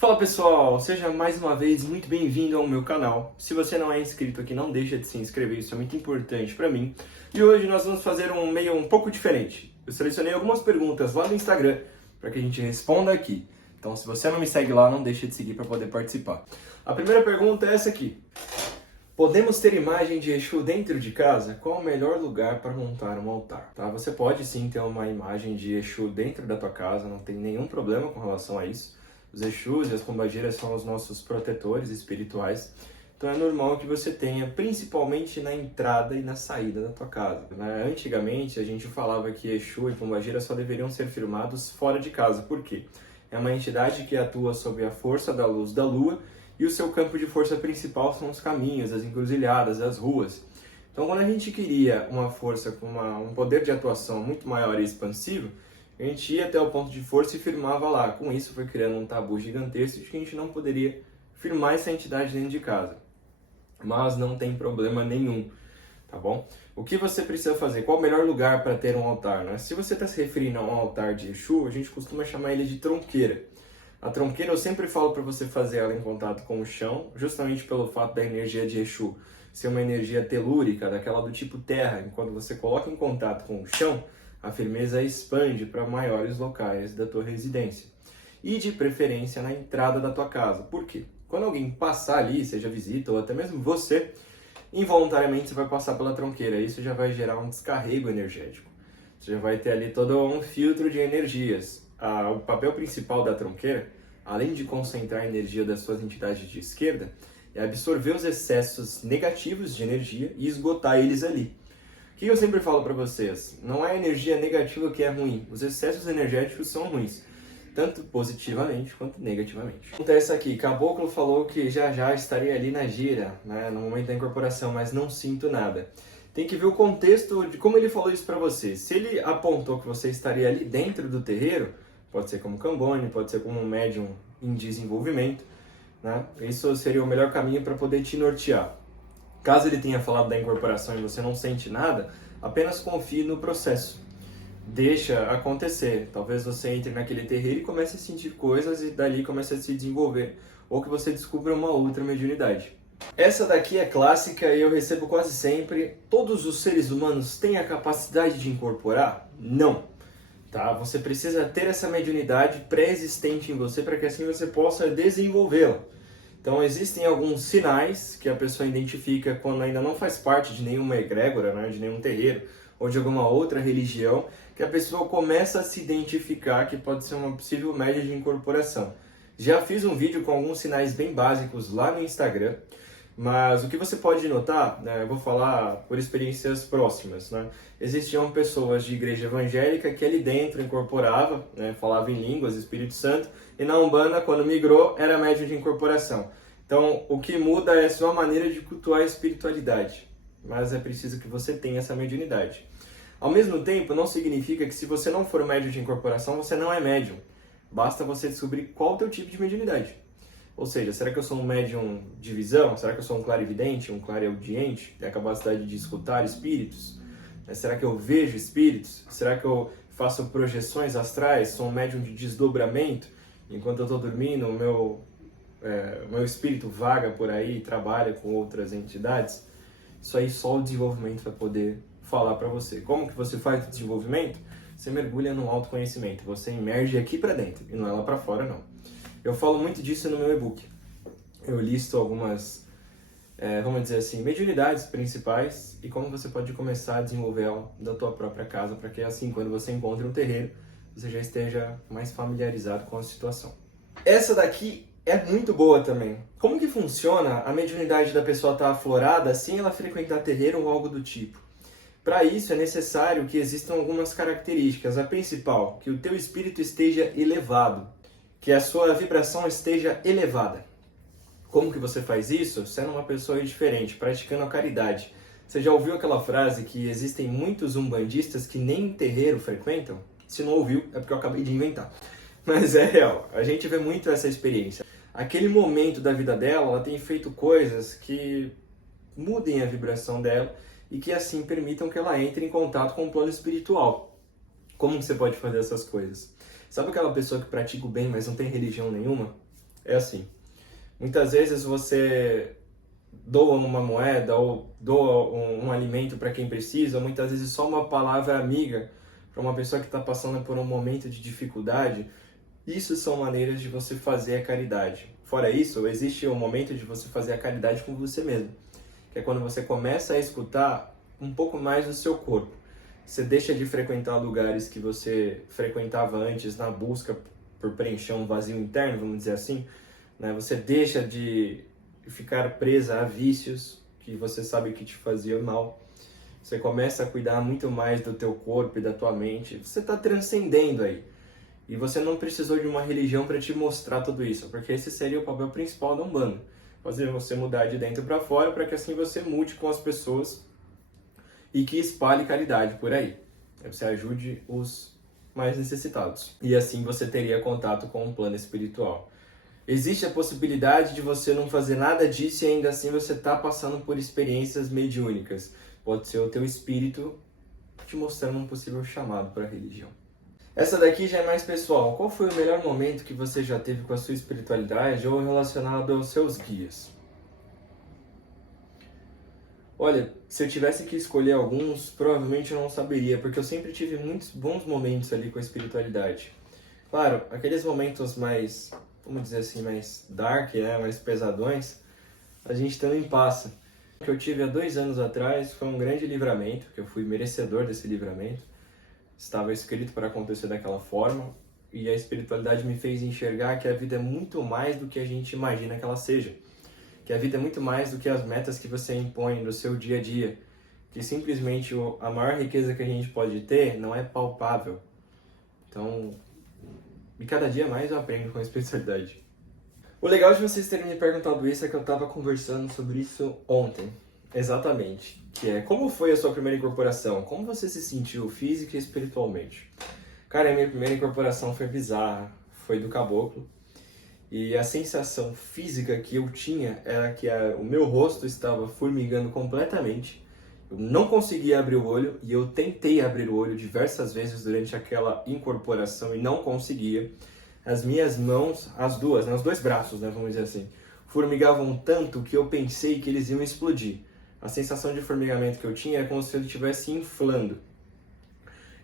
Fala pessoal, seja mais uma vez muito bem-vindo ao meu canal. Se você não é inscrito aqui, não deixa de se inscrever, isso é muito importante para mim. E hoje nós vamos fazer um pouco diferente. Eu selecionei algumas perguntas lá no Instagram para que a gente responda aqui. Então se você não me segue lá, não deixa de seguir para poder participar. A primeira pergunta é essa aqui. Podemos ter imagem de Exu dentro de casa? Qual o melhor lugar para montar um altar? Tá? Você pode sim ter uma imagem de Exu dentro da tua casa, não tem nenhum problema com relação a isso. Os Exus e as pombagiras são os nossos protetores espirituais, então é normal que você tenha, principalmente na entrada e na saída da tua casa. Né? Antigamente a gente falava que Exu e pombagira só deveriam ser firmados fora de casa, por quê? É uma entidade que atua sob a força da luz da lua e o seu campo de força principal são os caminhos, as encruzilhadas, as ruas. Então quando a gente queria uma força com um poder de atuação muito maior e expansivo, a gente ia até o ponto de força e firmava lá. Com isso foi criando um tabu gigantesco de que a gente não poderia firmar essa entidade dentro de casa. Mas não tem problema nenhum, tá bom? O que você precisa fazer? Qual o melhor lugar para ter um altar? Né? Se você está se referindo a um altar de Exu, a gente costuma chamar ele de tronqueira. A tronqueira eu sempre falo para você fazer ela em contato com o chão, justamente pelo fato da energia de Exu ser uma energia telúrica, daquela do tipo terra. E quando você coloca em contato com o chão, a firmeza expande para maiores locais da tua residência. E de preferência na entrada da tua casa. Por quê? Quando alguém passar ali, seja visita ou até mesmo você, involuntariamente você vai passar pela tronqueira. Isso já vai gerar um descarrego energético. Você já vai ter ali todo um filtro de energias. O papel principal da tronqueira, além de concentrar a energia das suas entidades de esquerda, é absorver os excessos negativos de energia e esgotar eles ali. O que eu sempre falo para vocês? Não é a energia negativa que é ruim. Os excessos energéticos são ruins, tanto positivamente quanto negativamente. Acontece aqui, Caboclo falou que já estaria ali na gira, né, no momento da incorporação, mas não sinto nada. Tem que ver o contexto de como ele falou isso para você. Se ele apontou que você estaria ali dentro do terreiro, pode ser como Cambone, pode ser como um médium em desenvolvimento, né? Isso seria o melhor caminho para poder te nortear. Caso ele tenha falado da incorporação e você não sente nada, apenas confie no processo. Deixa acontecer. Talvez você entre naquele terreiro e comece a sentir coisas e dali comece a se desenvolver. Ou que você descubra uma outra mediunidade. Essa daqui é clássica e eu recebo quase sempre. Todos os seres humanos têm a capacidade de incorporar? Não. Tá? Você precisa ter essa mediunidade pré-existente em você para que assim você possa desenvolvê-la. Então existem alguns sinais que a pessoa identifica quando ainda não faz parte de nenhuma egrégora, né, de nenhum terreiro ou de alguma outra religião, que a pessoa começa a se identificar que pode ser uma possível média de incorporação. Já fiz um vídeo com alguns sinais bem básicos lá no Instagram, mas o que você pode notar, né, eu vou falar por experiências próximas, né? Existiam pessoas de igreja evangélica que ali dentro incorporava, né, falava em línguas, Espírito Santo, e na Umbanda, quando migrou, era médium de incorporação. Então, o que muda é a sua maneira de cultuar a espiritualidade, mas é preciso que você tenha essa mediunidade. Ao mesmo tempo, não significa que se você não for médium de incorporação, você não é médium. Basta você descobrir qual é o teu tipo de mediunidade. Ou seja, será que eu sou um médium de visão? Será que eu sou um clarividente, um clareaudiente? Tenho a capacidade de escutar espíritos? Será que eu vejo espíritos? Será que eu faço projeções astrais? Sou um médium de desdobramento? Enquanto eu estou dormindo, o meu espírito vaga por aí e trabalha com outras entidades? Isso aí só o desenvolvimento vai poder falar para você. Como que você faz o desenvolvimento? Você mergulha no autoconhecimento. Você emerge aqui para dentro e não é lá para fora, não. Eu falo muito disso no meu e-book. Eu listo algumas, vamos dizer assim, mediunidades principais e como você pode começar a desenvolver ela da tua própria casa, para que assim, quando você encontre um terreiro, você já esteja mais familiarizado com a situação. Essa daqui é muito boa também. Como que funciona a mediunidade da pessoa estar aflorada sem ela frequentar terreiro ou algo do tipo? Para isso é necessário que existam algumas características. A principal, que o teu espírito esteja elevado, que a sua vibração esteja elevada. Como que você faz isso? Sendo uma pessoa diferente, praticando a caridade. Você já ouviu aquela frase que existem muitos umbandistas que nem terreiro frequentam? Se não ouviu, é porque eu acabei de inventar. Mas é real, a gente vê muito essa experiência. Aquele momento da vida dela, ela tem feito coisas que mudem a vibração dela e que assim permitam que ela entre em contato com o plano espiritual. Como que você pode fazer essas coisas? Sabe aquela pessoa que pratica o bem, mas não tem religião nenhuma? É assim, muitas vezes você doa uma moeda ou doa um alimento para quem precisa, ou muitas vezes só uma palavra amiga para uma pessoa que está passando por um momento de dificuldade. Isso são maneiras de você fazer a caridade. Fora isso, existe um momento de você fazer a caridade com você mesmo, que é quando você começa a escutar um pouco mais do seu corpo. Você deixa de frequentar lugares que você frequentava antes na busca por preencher um vazio interno, vamos dizer assim, né? Você deixa de ficar presa a vícios que você sabe que te faziam mal. Você começa a cuidar muito mais do teu corpo e da tua mente. Você está transcendendo aí. E você não precisou de uma religião para te mostrar tudo isso, porque esse seria o papel principal da Umbanda. Fazer você mudar de dentro para fora, para que assim você mude com as pessoas e que espalhe caridade por aí. Você ajude os mais necessitados. E assim você teria contato com um plano espiritual. Existe a possibilidade de você não fazer nada disso e ainda assim você está passando por experiências mediúnicas. Pode ser o teu espírito te mostrando um possível chamado para a religião. Essa daqui já é mais pessoal. Qual foi o melhor momento que você já teve com a sua espiritualidade ou relacionado aos seus guias? Olha, se eu tivesse que escolher alguns, provavelmente eu não saberia, porque eu sempre tive muitos bons momentos ali com a espiritualidade. Claro, aqueles momentos mais, vamos dizer assim, mais dark, né, mais pesadões, a gente também passa. O que eu tive há 2 anos atrás foi um grande livramento, que eu fui merecedor desse livramento. Estava escrito para acontecer daquela forma, e a espiritualidade me fez enxergar que a vida é muito mais do que a gente imagina que ela seja. Que a vida é muito mais do que as metas que você impõe no seu dia a dia. Que simplesmente a maior riqueza que a gente pode ter não é palpável. Então, e cada dia mais eu aprendo com a espiritualidade. O legal de vocês terem me perguntado isso é que eu estava conversando sobre isso ontem. Exatamente. Que é, como foi a sua primeira incorporação? Como você se sentiu física e espiritualmente? Cara, a minha primeira incorporação foi bizarra. Foi do caboclo. E a sensação física que eu tinha era que o meu rosto estava formigando completamente. Eu não conseguia abrir o olho e eu tentei abrir o olho diversas vezes durante aquela incorporação e não conseguia. As minhas mãos, as duas, né, os 2 braços, né, vamos dizer assim, formigavam tanto que eu pensei que eles iam explodir. A sensação de formigamento que eu tinha era como se ele estivesse inflando.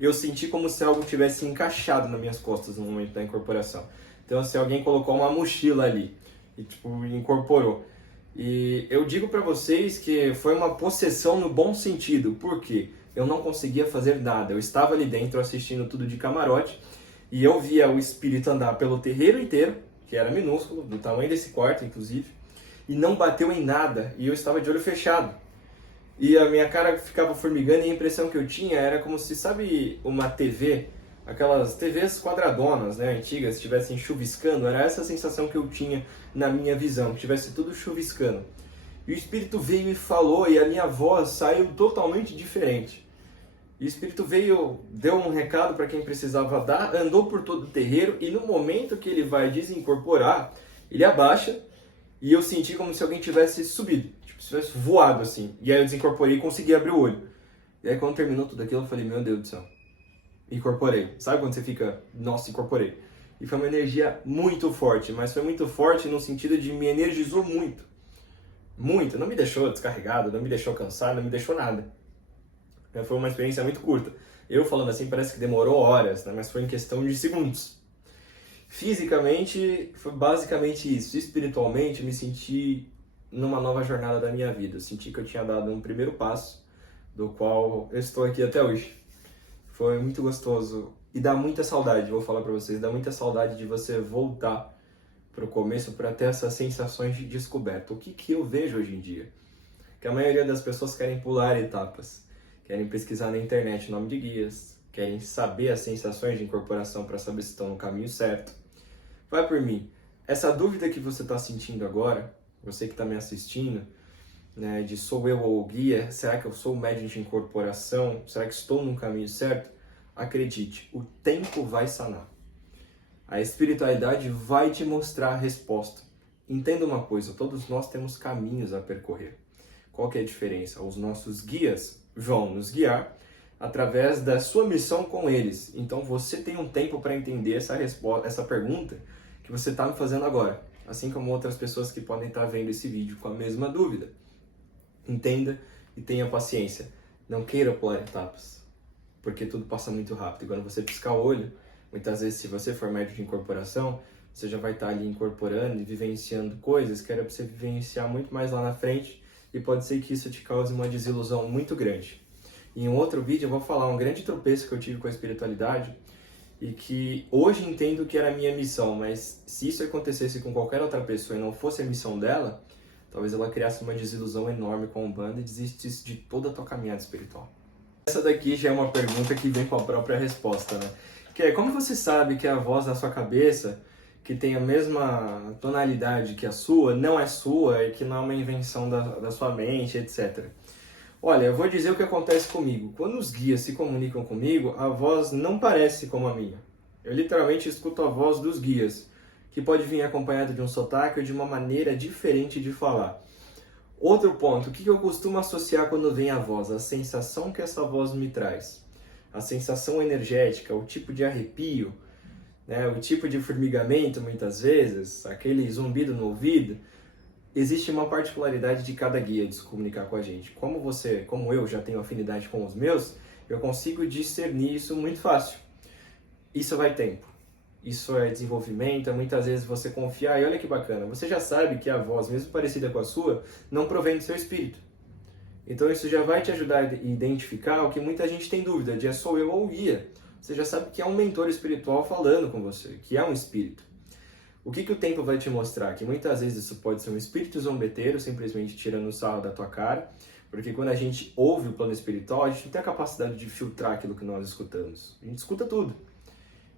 Eu senti como se algo tivesse encaixado nas minhas costas no momento da incorporação. Então, se alguém colocou uma mochila ali e incorporou. E eu digo para vocês que foi uma possessão no bom sentido, porque eu não conseguia fazer nada. Eu estava ali dentro assistindo tudo de camarote e eu via o espírito andar pelo terreiro inteiro, que era minúsculo, do tamanho desse quarto, inclusive, e não bateu em nada. E eu estava de olho fechado. E a minha cara ficava formigando e a impressão que eu tinha era como se, sabe, uma TV, aquelas TVs quadradonas, né, antigas, estivessem chuviscando. Era essa a sensação que eu tinha na minha visão, que estivesse tudo chuviscando. E o Espírito veio e falou e a minha voz saiu totalmente diferente. E o Espírito veio, deu um recado para quem precisava dar, andou por todo o terreiro e no momento que ele vai desincorporar, ele abaixa e eu senti como se alguém tivesse subido. Se tivesse voado assim. E aí eu desincorporei e consegui abrir o olho. E aí quando terminou tudo aquilo, eu falei, meu Deus do céu. Incorporei. Sabe quando você fica, nossa, incorporei. E foi uma energia muito forte, mas foi muito forte no sentido de me energizou muito. Muito. Não me deixou descarregado, não me deixou cansado, não me deixou nada. Foi uma experiência muito curta. Eu falando assim parece que demorou horas, né? Mas foi em questão de segundos. Fisicamente, foi basicamente isso. Espiritualmente, me senti numa nova jornada da minha vida. Eu senti que eu tinha dado um primeiro passo, do qual eu estou aqui até hoje. Foi muito gostoso e dá muita saudade, vou falar para vocês, dá muita saudade de você voltar para o começo para ter essas sensações de descoberta. O que eu vejo hoje em dia? Que a maioria das pessoas querem pular etapas, querem pesquisar na internet o nome de guias, querem saber as sensações de incorporação para saber se estão no caminho certo. Vai por mim. Essa dúvida que você está sentindo agora, você que está me assistindo, né, de sou eu ou o guia, será que eu sou o médium de incorporação, será que estou no caminho certo? Acredite, o tempo vai sanar. A espiritualidade vai te mostrar a resposta. Entenda uma coisa, todos nós temos caminhos a percorrer. Qual que é a diferença? Os nossos guias vão nos guiar através da sua missão com eles. Então você tem um tempo para entender essa resposta, essa pergunta que você está me fazendo agora. assim como outras pessoas que podem estar vendo esse vídeo com a mesma dúvida. Entenda e tenha paciência. Não queira pular etapas, porque tudo passa muito rápido. E quando você piscar o olho, muitas vezes, se você for médico de incorporação, você já vai estar ali incorporando e vivenciando coisas que era para você vivenciar muito mais lá na frente, e pode ser que isso te cause uma desilusão muito grande. Em um outro vídeo eu vou falar um grande tropeço que eu tive com a espiritualidade e que hoje entendo que era a minha missão, mas se isso acontecesse com qualquer outra pessoa e não fosse a missão dela, talvez ela criasse uma desilusão enorme com a Umbanda e desistisse de toda a tua caminhada espiritual. Essa daqui já é uma pergunta que vem com a própria resposta, né? Que é, como você sabe que a voz na sua cabeça, que tem a mesma tonalidade que a sua, não é sua e que não é uma invenção da sua mente, etc. Olha, eu vou dizer o que acontece comigo. Quando os guias se comunicam comigo, a voz não parece como a minha. Eu literalmente escuto a voz dos guias, que pode vir acompanhada de um sotaque ou de uma maneira diferente de falar. Outro ponto, o que eu costumo associar quando vem a voz? A sensação que essa voz me traz. A sensação energética, o tipo de arrepio, né? O tipo de formigamento, muitas vezes, aquele zumbido no ouvido. Existe uma particularidade de cada guia de se comunicar com a gente. Como eu já tenho afinidade com os meus, eu consigo discernir isso muito fácil. Isso vai tempo. Isso é desenvolvimento, muitas vezes você confiar, e olha que bacana, você já sabe que a voz, mesmo parecida com a sua, não provém do seu espírito. Então isso já vai te ajudar a identificar o que muita gente tem dúvida, de sou eu ou o guia. Você já sabe que é um mentor espiritual falando com você, que é um espírito. O que o tempo vai te mostrar? Que muitas vezes isso pode ser um espírito zombeteiro, simplesmente tirando o sarro da tua cara, porque quando a gente ouve o plano espiritual, a gente não tem a capacidade de filtrar aquilo que nós escutamos. A gente escuta tudo.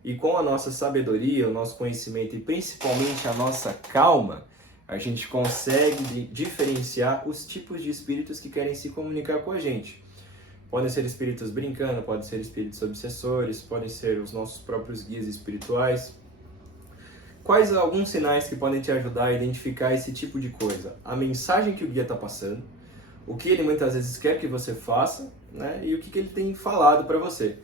E com a nossa sabedoria, o nosso conhecimento e principalmente a nossa calma, a gente consegue diferenciar os tipos de espíritos que querem se comunicar com a gente. Podem ser espíritos brincando, podem ser espíritos obsessores, podem ser os nossos próprios guias espirituais. Quais alguns sinais que podem te ajudar a identificar esse tipo de coisa? A mensagem que o guia está passando, o que ele muitas vezes quer que você faça, né? E o que ele tem falado para você.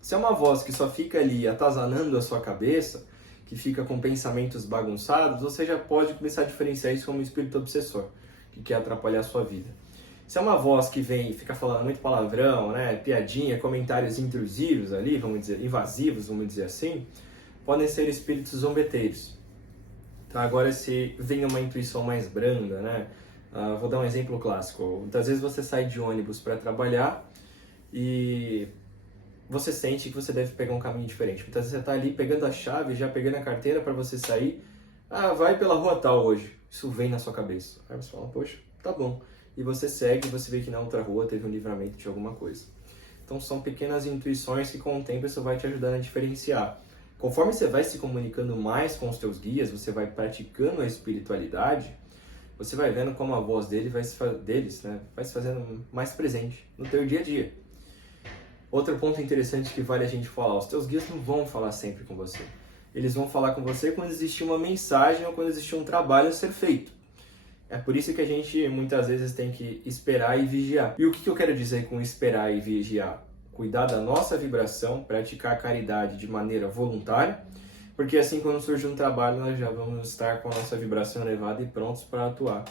Se é uma voz que só fica ali atazanando a sua cabeça, que fica com pensamentos bagunçados, você já pode começar a diferenciar isso como um espírito obsessor, que quer atrapalhar a sua vida. Se é uma voz que vem e fica falando muito palavrão, né? Piadinha, comentários intrusivos ali, vamos dizer, invasivos, vamos dizer assim, podem ser espíritos zombeteiros. Tá? Agora, se vem uma intuição mais branda, né? Vou dar um exemplo clássico. Muitas vezes você sai de ônibus para trabalhar e você sente que você deve pegar um caminho diferente. Muitas vezes você está ali pegando a chave, já pegando a carteira para você sair. Vai pela rua tal hoje. Isso vem na sua cabeça. Aí você fala, poxa, tá bom. E você segue e você vê que na outra rua teve um livramento de alguma coisa. Então são pequenas intuições que com o tempo isso vai te ajudando a diferenciar. Conforme você vai se comunicando mais com os teus guias, você vai praticando a espiritualidade, você vai vendo como a voz deles vai se fazendo mais presente no teu dia a dia. Outro ponto interessante que vale a gente falar, os teus guias não vão falar sempre com você. Eles vão falar com você quando existe uma mensagem ou quando existe um trabalho a ser feito. É por isso que a gente muitas vezes tem que esperar e vigiar. E o que eu quero dizer com esperar e vigiar? Cuidar da nossa vibração, praticar a caridade de maneira voluntária, porque assim quando surge um trabalho nós já vamos estar com a nossa vibração elevada e prontos para atuar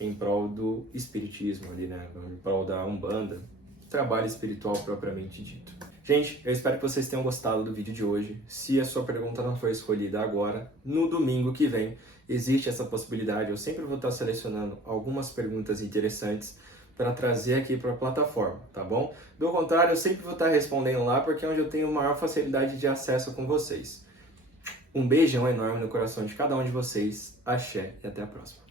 em prol do espiritismo ali, né? Em prol da Umbanda, trabalho espiritual propriamente dito. Gente, eu espero que vocês tenham gostado do vídeo de hoje. Se a sua pergunta não foi escolhida agora, no domingo que vem, existe essa possibilidade. Eu sempre vou estar selecionando algumas perguntas interessantes para trazer aqui para a plataforma, tá bom? Do contrário, eu sempre vou estar respondendo lá, porque é onde eu tenho maior facilidade de acesso com vocês. Um beijão enorme no coração de cada um de vocês. Axé e até a próxima.